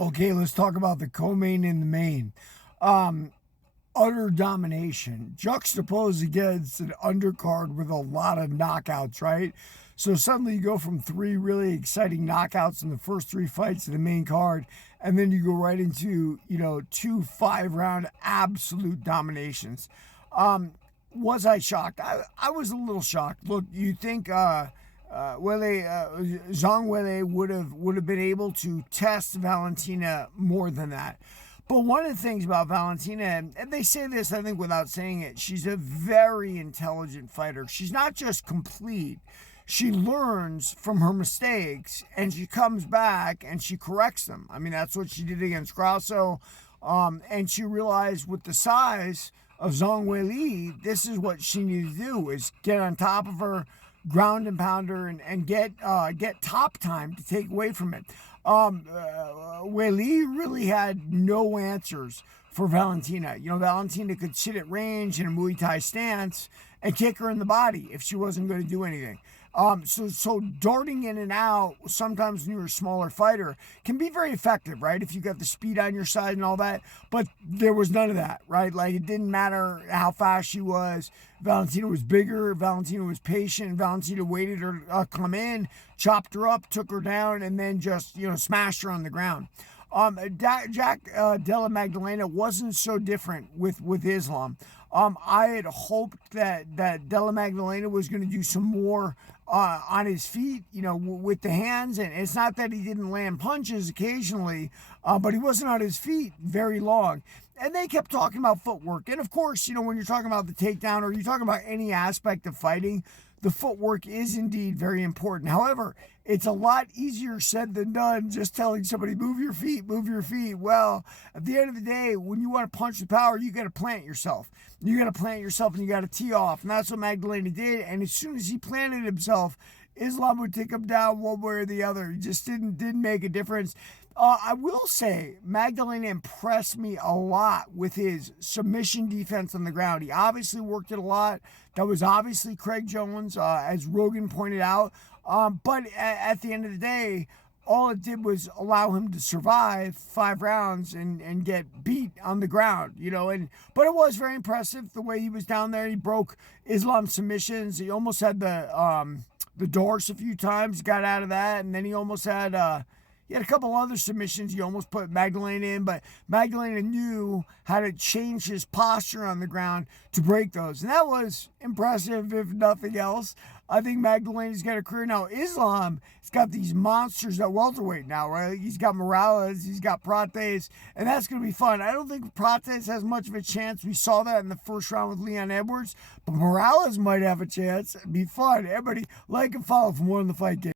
Okay, let's talk about the co-main and the main. Um, Utter domination, juxtaposed against an undercard with a lot of knockouts, right? So suddenly you go from three really exciting knockouts in the first three fights of the main card, and then you go right into, two 5 round absolute dominations. Was I shocked? I was a little shocked. Look, you think Zhang Weili would have been able to test Valentina more than that. But one of the things about Valentina, and they say this, I think, without saying it, she's a very intelligent fighter. She's not just complete. She learns from her mistakes and she comes back and she corrects them. I mean, that's what she did against Grasso. And she realized with the size of Zhang Weili, this is what she needed to do, is get on top of her, ground and pound her, and get top time to take away from it. Weili really had no answers for Valentina. Valentina could sit at range in a Muay Thai stance and kick her in the body if she wasn't going to do anything. So darting in and out, sometimes when you're a smaller fighter, can be very effective, right? If you got the speed on your side and all that. But there was none of that, right? Like, it didn't matter how fast she was. Valentina was bigger. Valentina was patient. Valentina waited her come in, chopped her up, took her down, and then just, smashed her on the ground. Jack Della Magdalena wasn't so different with Islam. I had hoped that Della Magdalena was going to do some more on his feet, with the hands. And it's not that he didn't land punches occasionally, but he wasn't on his feet very long. And they kept talking about footwork. And of course, when you're talking about the takedown or you're talking about any aspect of fighting, the footwork is indeed very important. However, it's a lot easier said than done just telling somebody, move your feet, move your feet. Well, at the end of the day, when you want to punch with power, you got to plant yourself. You got to plant yourself and you got to tee off. And that's what Magdalena did. And as soon as he planted himself, Islam would take him down one way or the other. He just didn't make a difference. I will say, Magdalena impressed me a lot with his submission defense on the ground. He obviously worked it a lot. That was obviously Craig Jones, as Rogan pointed out. But at the end of the day, all it did was allow him to survive 5 rounds and get beat on the ground, but it was very impressive the way he was down there. He broke Islam's submissions. He almost had the doors a few times, got out of that, and then he almost had he had a couple other submissions. He almost put Magdalena in, but Magdalena knew how to change his posture on the ground to break those. And that was impressive, if nothing else. I think Magdalena's got a career now. Islam has got these monsters at welterweight now, right? He's got Morales, he's got Prates, and that's going to be fun. I don't think Prates has much of a chance. We saw that in the first round with Leon Edwards, but Morales might have a chance. It'd be fun. Everybody like and follow for more on the Fight Game.